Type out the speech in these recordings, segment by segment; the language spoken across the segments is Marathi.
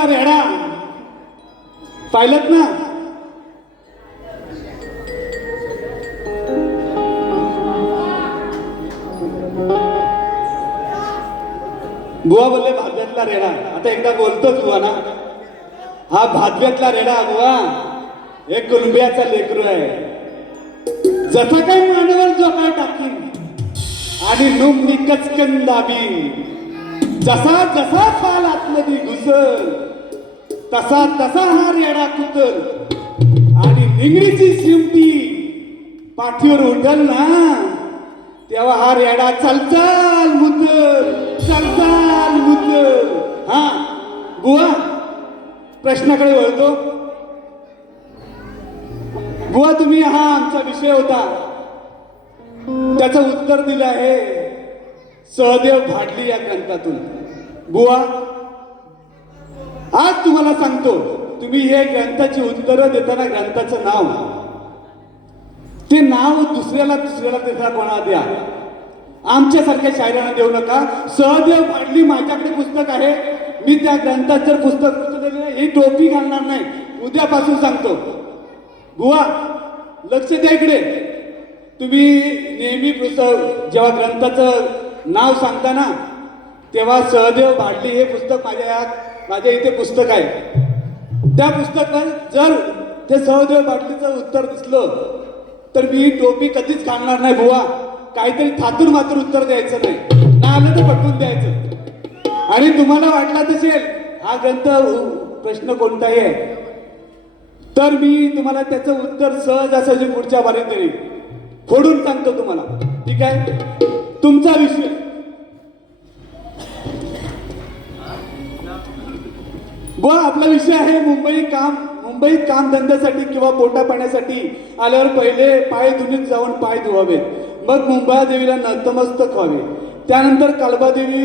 भादव्यातला रेडा पाहिलत ना? बुवा बोलले भादव्यातला रेडा. आता एकदा बोलतोच बुवा ना, हा भादव्यातला रेडा बुवा एक कुलंबियाचा लेकरू आहे. जसा काही मानवर जो काय टाकीन आणि नुम निकचकन दाबीन, जसा जसा फाल आतमध्ये घुसल तसा तसा हा रेडा कुतल आणि निंगडीची शिमटी पाठीवर उठल ना तेव्हा हा रेडा चलचाल मुतल चलचाल मुतल. हा बुवा प्रश्नाकडे वळतो. बुवा तुम्ही हा आमचा विषय होता त्याचं उत्तर दिलं आहे सहदेव भाडली या ग्रंथातून. बुवा आज तुम्हाला सांगतो, तुम्ही हे ग्रंथाची उत्तरं देताना ग्रंथाचं नाव ते नाव दुसऱ्याला देता कोणा द्या, आमच्यासारख्या शायरांना देऊ नका. सहदेव भाडली माझ्याकडे पुस्तक आहे, मी त्या ग्रंथात जर पुस्तक ही टोपी घालणार नाही, उद्यापासून सांगतो. बुवा लक्ष द्या इकडे. तुम्ही नेहमी जेव्हा ग्रंथाचं नाव सांगता ना तेव्हा सहदेव भाडली हे पुस्तक माझ्या इथे पुस्तक आहे. त्या पुस्तकात जर ते सहदेव भाडलीचं उत्तर दिसलं तर मी टोपी कधीच घालणार नाही. बुवा काहीतरी थातून मात्र उत्तर द्यायचं नाही, ना आलं तर पटवून द्यायचं. आणि तुम्हाला वाटला असेल हा ग्रंथ प्रश्न कोणताही आहे तर मी तुम्हाला त्याचं उत्तर सहज असं जे पुढच्या बारीत देईल, फोडून सांगतो तुम्हाला. ठीक आहे? तुमचा विषय बुवा आपला विषय आहे मुंबईत काम धंद्यासाठी किंवा पोटा पाण्यासाठी आल्यावर पहिले पाय धुनीत जाऊन पाय धुवावेत, मग मुंबादेवीला नतमस्तक व्हावे, त्यानंतर कालबादेवी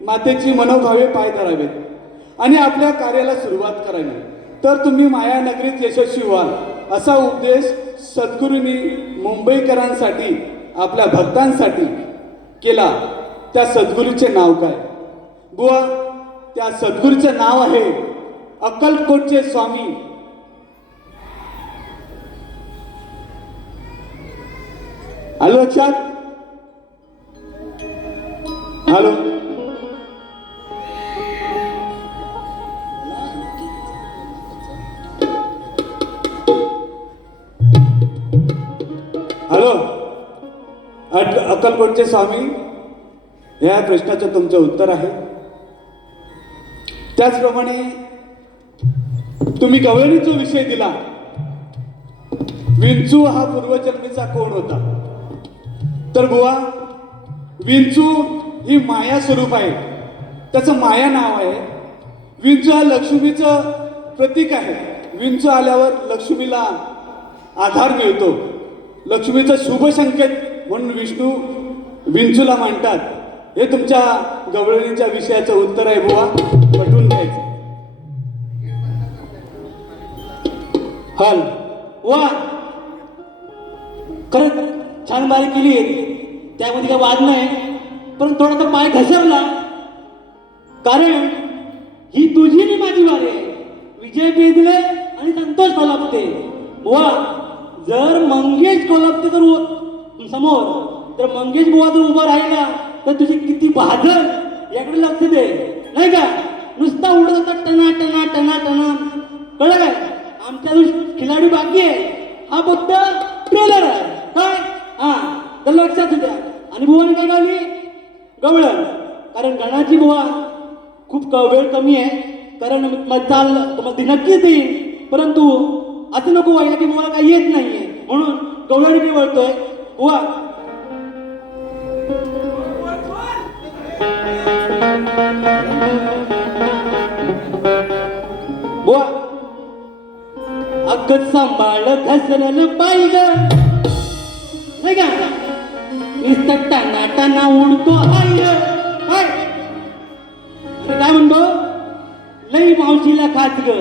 मातेची मनोभावे पाय धरावेत आणि आपल्या कार्याला सुरुवात करावी, तर तुम्ही मायानगरीत यशस्वी व्हाल. असा उपदेश सद्गुरूंनी मुंबईकरांसाठी आपल्या भक्तांसाठी केला. त्या सद्गुरूचे नाव काय? बुवा त्या सद्गुरूचे नाव आहे अक्कलकोटचे स्वामी आलो लक्षात? हॅलो हॅलो अक्कलकोटचे स्वामी या प्रश्नाचं तुमचं उत्तर आहे. त्याचप्रमाणे तुम्ही गवळणी जो विषय दिला, विंचू हा पूर्वजन्मीचा कोण होता, तर बुवा विंचू ही माया स्वरूप आहे, त्याचं माया नाव आहे. विंचू हा लक्ष्मीचं प्रतीक आहे. विंचू आल्यावर लक्ष्मीला आधार मिळतो, लक्ष्मीचा शुभ संकेत म्हणून विष्णू विंचूला मानतात. हे तुमच्या गवळणीच्या विषयाचं उत्तर आहे. बुवा पटवून द्यायचं. हल वा खरंच छान बारी केली आहे, त्यामध्ये काय वाद नाही, पण थोडासा पाय घसरला, कारण ही तुझी आणि माझी वारी आहे. विजय बेदले आणि संतोष कोल्हापुते. वा जर मंगेश कोल्हापुते जर समोर तर मंगेश बुवा जर उभा राहिला तर तुझी किती बहादर याकडे लक्ष दे, नाही का? नुसता उडत होता टना टना टना टना, कळलं काय? आमच्या खिलाडी बाकी आहे, हा फक्त ट्रेलर आहे काय? हा तर लक्षात द्या. आणि बुवाने काय गावली गवळण, कारण गणाची बुवा खूप वेळ कमी आहे, कारण चाल तुम्हाला नक्कीच देईन, परंतु असं नको व्हायला की बुवा काही येत नाहीये, म्हणून गवळणी वळतोय. बुवा बुवा अगं सांभाळ घसरल पाहिजे, नाही का? नुसतं टाना टाना उडतो हाय काय? काय म्हणतो? लई मावशीला खात ग,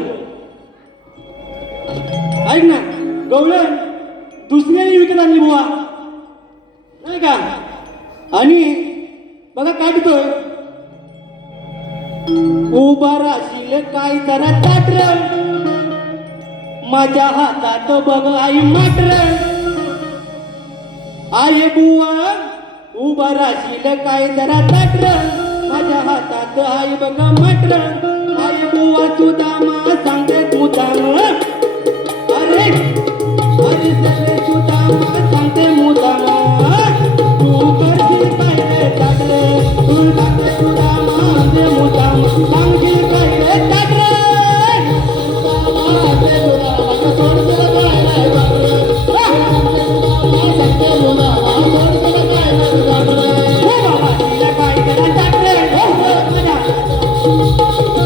ऐक ना. गवळण दुसऱ्याने विकत आणली बुवा, नाही का? आणि बघा काढतोय उभा राशील काय जरा ताटर, माझ्या हातात बघ आई माटर. आई बुवा उभा राशील काय जरा ताटर, माझ्या हातात आई बघ माटर. आई बुवा सुदामा सांगते मुदाम, अरे अरे सगळे सुदामा सांगते मुदाम. तू करशील काय रे ताटर, तू सांगते सुदामा सांगते मुदाम. सांगशील काय रे ताटर,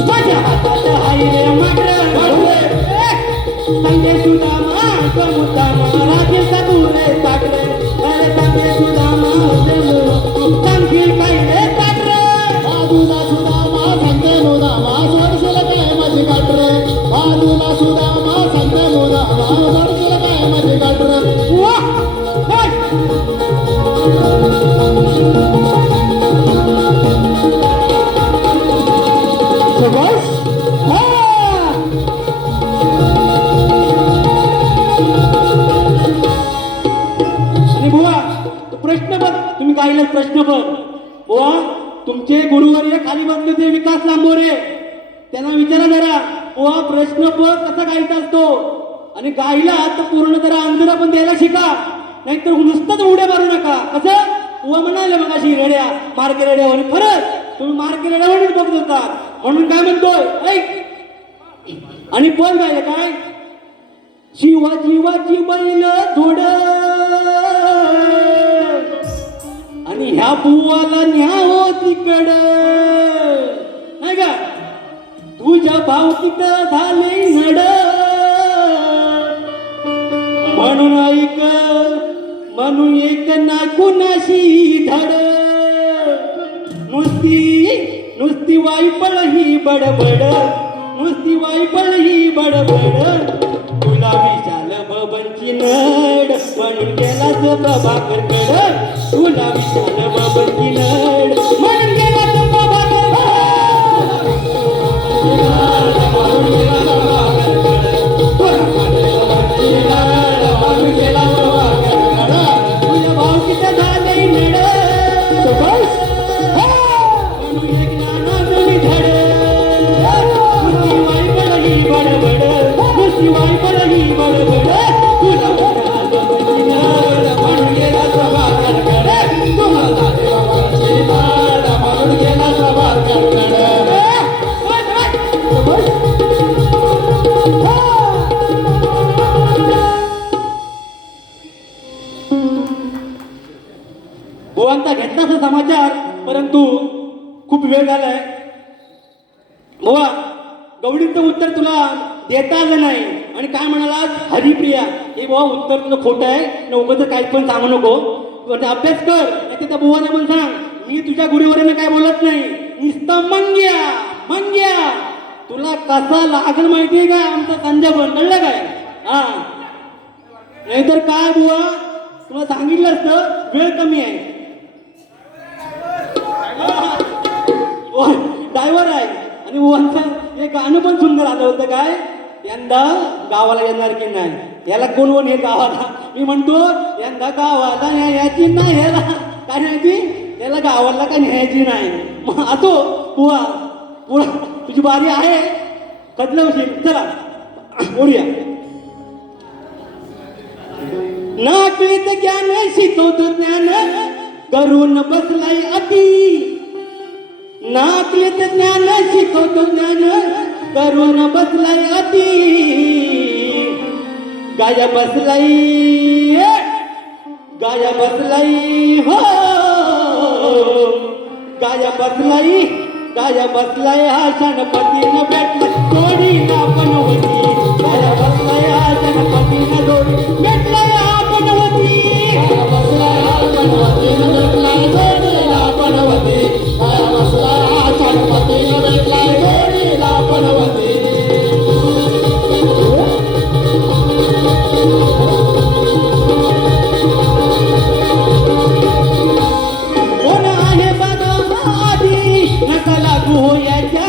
माझ्या हातात आई रे माटर. सांगते सुदामा मुदामा राजेचा दूर रे ताटर. अरे सांगते सुदामा सांगशील काय रे ताटर. बाजूला सुदामा सांगते मुदामा सोडशील काय माझी काटर. बाजूला सुदामा सांगते मुदामा सोडशील काय माझी काटर. वाह शबाश. आणि बुवा तो प्रश्न बघ, तुम्ही गायला प्रश्न बघ. बुवा तुमचे गुरुवर्य खाली बसले होते विकास लांबोरे, त्यांना विचारा जरा बुवा प्रश्न बघ कसा गायचा असतो. आणि गायला तर पूर्ण जरा अंधरा पण द्यायला शिका, नाहीतर नुसतंच उड्या मारू नका. कसं बुवा म्हणाले मग अशी रेड्या मार्के रेड्यावर, खरंच तुम्ही मार्के रेड्यावरच बघत होता. म्हणून काय म्हणतोय ऐक. आणि पण गायला काय, शिवाजी बैल थोड, आणि ह्या बुवाला न्यावं तिकड. नाही का तुझ्या भावकीत झाले नड. म्हणून ऐक, म्हणून एक ना कुणाशी धड. नुसती वाईपळ ही बडबड, नुसती वाईपळ ही बडबड. तुला विशाल बबनची नड, म्हणून गेला तो प्रभाकर कड. तुला विशाल बबनची नड, म्हणून गेला तो प्रभाकर कड. म्हणून गेला तो प्रभाकर कड. म्हणून गेला तो प्रभाकर कड. तुझ्या भावकीचं झालंय नड. म्हणून एक नाना तुम्ही धड. नुसती वाईपळ ही बडबड, नुसती वाईपळ ही बडबड. तुला विशाल बबनची नड, म्हणून गेला प्रभाकर कड. तुला झाले बाबांची नड, म्हणून गेला प्रभाकर कड. बुवांचा घेतलाच समाचार, परंतु खूप वेळ झालाय. बुवा गवडीचं उत्तर तुला देता आलं नाही. आणि काय म्हणाला हरिप्रिया, हे बुवा उत्तर तुझं खोटं आहे, नव्हतं काही पण सांगू नको. पण अभ्यास कर, नाही त्या बुवाने पण सांग मी तुझ्या गुरुवरांना काय बोलत नाही. नुसतं मंग्या तुला कसा लागल माहितीये का आमचा संजय पण, कळलं काय. हा नाहीतर काय बुवा तुला सांगितलं असतं वेळ कमी आहे. ड्रायव्हर आहे. आणि बुवांचं एक गाणं पण सुंदर आलं होतं, काय यंदा गावाला येणार की नाही, याला कोण कोण हे गावाला. मी म्हणतो यंदा गावाला न्यायची नाही, याला काय न्यायची, याला गावाला काय न्यायची नाही. मग असो बुवा, बुवा तुझी बारी आहे. कदलं चला बोलूया. नाकलीत ज्ञान शिकवतो ज्ञान, करून बसलाय अति. नाकलीत ज्ञान शिकवतो ज्ञान, करून बसलाय अति. गाया बसलाई, गाया बसलाई हो, गाया बसलाई, गाया बसलाय हा गणपतीनं भेटला जोडीला पण होती. गाया बसलाय हा गणपतीनं जोडी भेटलाय आपण होती. गाया बसलाय हा गणपतीनं भेटलाय जोडीला पण होती. गाया बसलाय हा गणपतीनं भेटलाय जोडीला पण होती. कोण आहे बघा आधी, नका लागू हो याच्या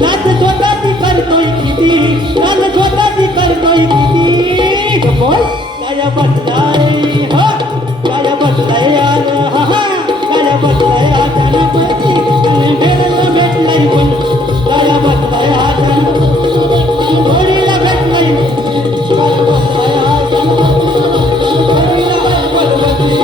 नाच स्वतःची करतोय किती, नाच स्वतःची करतोय किती. बोल काय बदलाय, हो काय बदलाय आज, हा हा काय बदलाय अचानक आणि भेटलाय पण काय बदलाय अचानक जोडीला भेटलाय काय बदलाय अचानक जोडीला बदलते.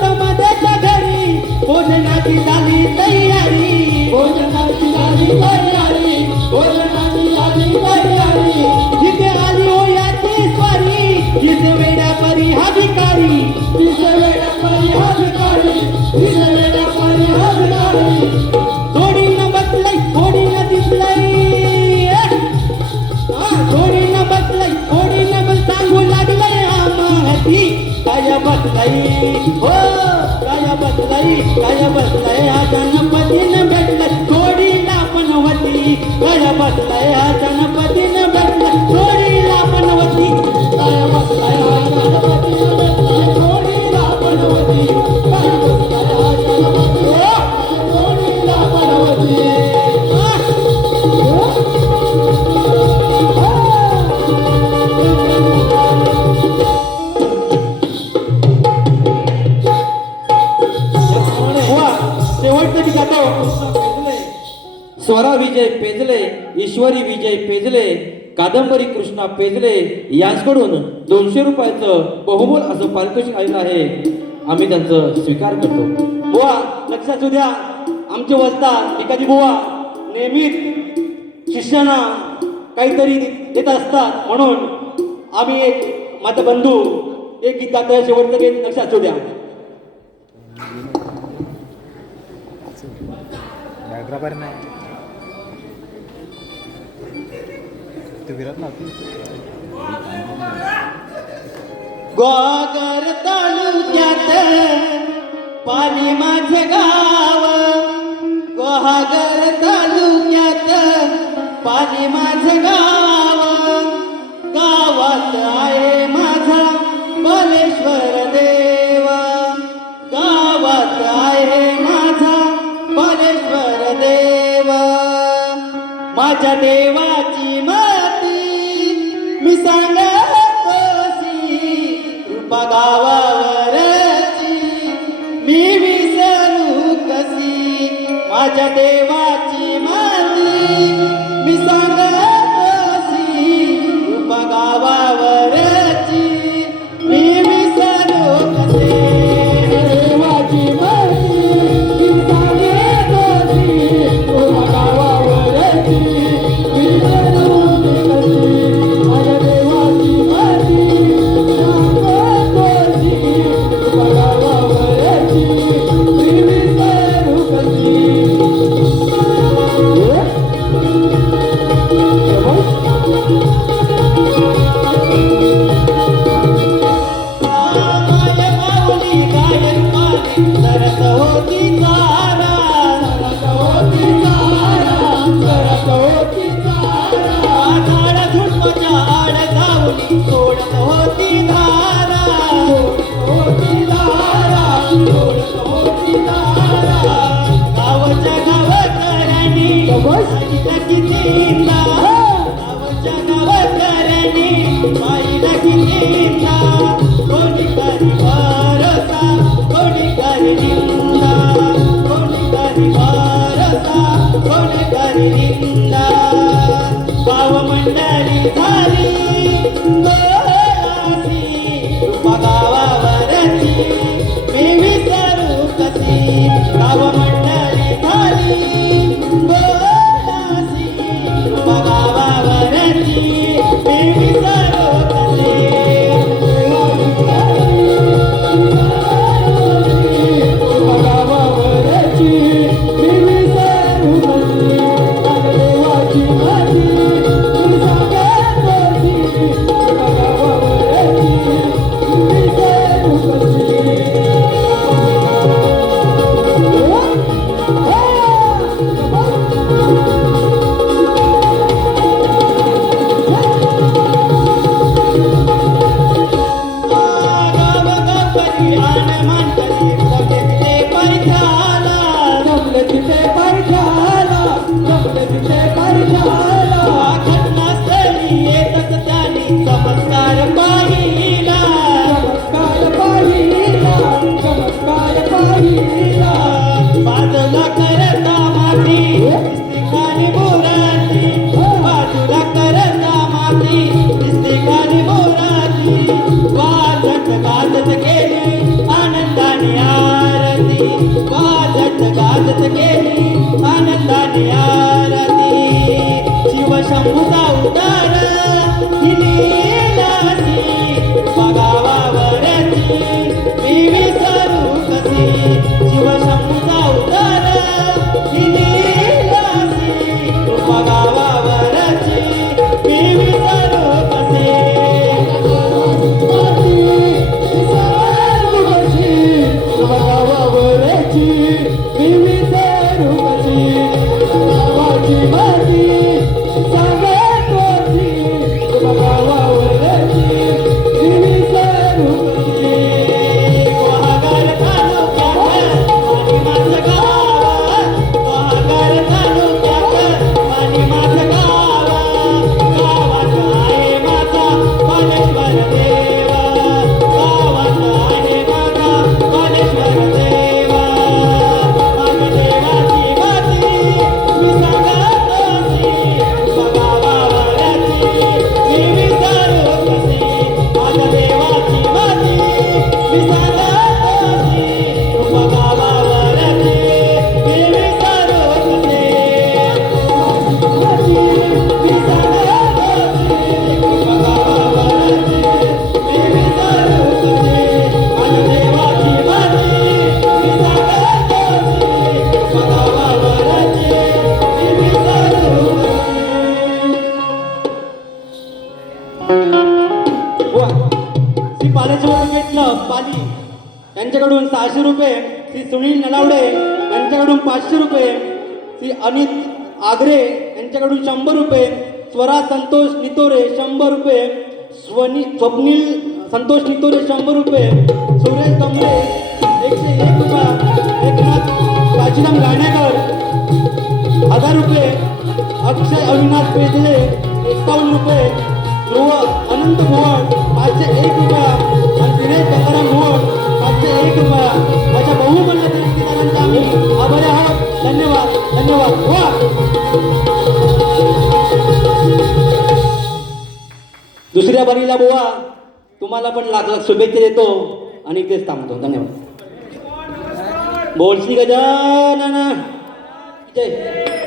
समाजाच्या घरी भोजनाची झाली तयारी, भोजनाची झाली तयारी, भोजनाची झाली तयारी. जिथे आली हो याची स्वारी, जिथे वेड्या परी हा भिकारी, जिथे वेड्या परी हा भिकारी, जिथे वेड्या परी हा भिकारी. जोडीनं बसलंय थोडीनं दिसलंय, थोडीनं बसलंय थोडीनं बस सांगू लागलंय आम्हाती काय बसलंय, हो काय बसलंय, काय बसलंय हा गणपतीनं भेटलं जोडीला पण होती, काय बसलंय हा गणपतीनं भेटलं जोडीला पण होती, काय बसलंय हा गणपतीनं भेटलं जोडीला पण होती, काय बसलंय हा गणपती जोडीला पण होती. शेवटचं मी जातो. स्वरा विजय पेजले, ईश्वरी विजय पेजले, कादंबरी कृष्णा पेजले यांच्याकडून 200 रुपयाचं बहुमोल असं पारितोषिक आलेलं आहे. आम्ही त्यांचं स्वीकार करतो. बुवा लक्षात द्या, आमचे वस्ताद भिकाजी बुवा नेहमीच शिष्यांना काहीतरी देत असतात, म्हणून आम्ही एक माझा बंधू एक गीत गातो. शेवटचं गीत लक्षात द्या. बरोबर नाही तू विरत नव्हती. गोगर तालुक्यात पाणी माझे गाव, गोहागर तालुक्यात पाणी माझे गाव, गावात आहे माझा बालेश्वर देव, गावात आहे माझा बालेश्वर देव. माझ्या देवाची माती मी सांगत कृपा गावावरची मी विसरू कशी. माझ्या देवाची माती मी सांगत कृपा गावावरची मी विसरू कशी. देवाची माती मी सांगत कृपा गावावरची मी विसरू कशी. माझ्या देवाची माती सोडत होती धारा, होती धारा, सोडत होती धारा. गावच्या गावकऱ्यांनी पाहिलं कितींदा, गावच्या गावकऱ्यांनी पाहिलं कितींदा. कोणी करी भरोसा, कोणी करी निंदा, वाजत गाजत केली आनंदाने आरती वाजत गाजत केली आनंदाने आरती शिवशंभूचा उतार ही लीलासी बघावावरची मी विसरू कशी शिवशंभूचा उतार ही लीलासी बघावावरची मी विसरू कशी श्री पालेश्वर क्लब पाली यांच्याकडून 600 रुपये, श्री सुनील नलावडे यांच्याकडून 500 रुपये, श्री अनित आगरे यांच्याकडून 100 रुपये, स्वरा संतोष नितोरे 100 रुपये, स्वप्नील संतोष नितोरे 100 रुपये, सुरेश कमले 101 रुपये, एकनाथ काशीराम गाणेकर 1000 रुपये, अक्षय अविनाश पेजले 51 रुपये, ध्रुव अनंत मोहन 501 रुपया आणि दिनेश गंगाराम मोहन 501 रुपया अशा बहुमूल्य व्यक्तिमत्वांचा आम्ही आभारी आहोत. धन्यवाद धन्यवाद. वा दुसऱ्या बरीला बुवा तुम्हाला पण लाख लाख शुभेच्छा देतो आणि तेच थांबतो. धन्यवाद. बोलशी गजानन जय.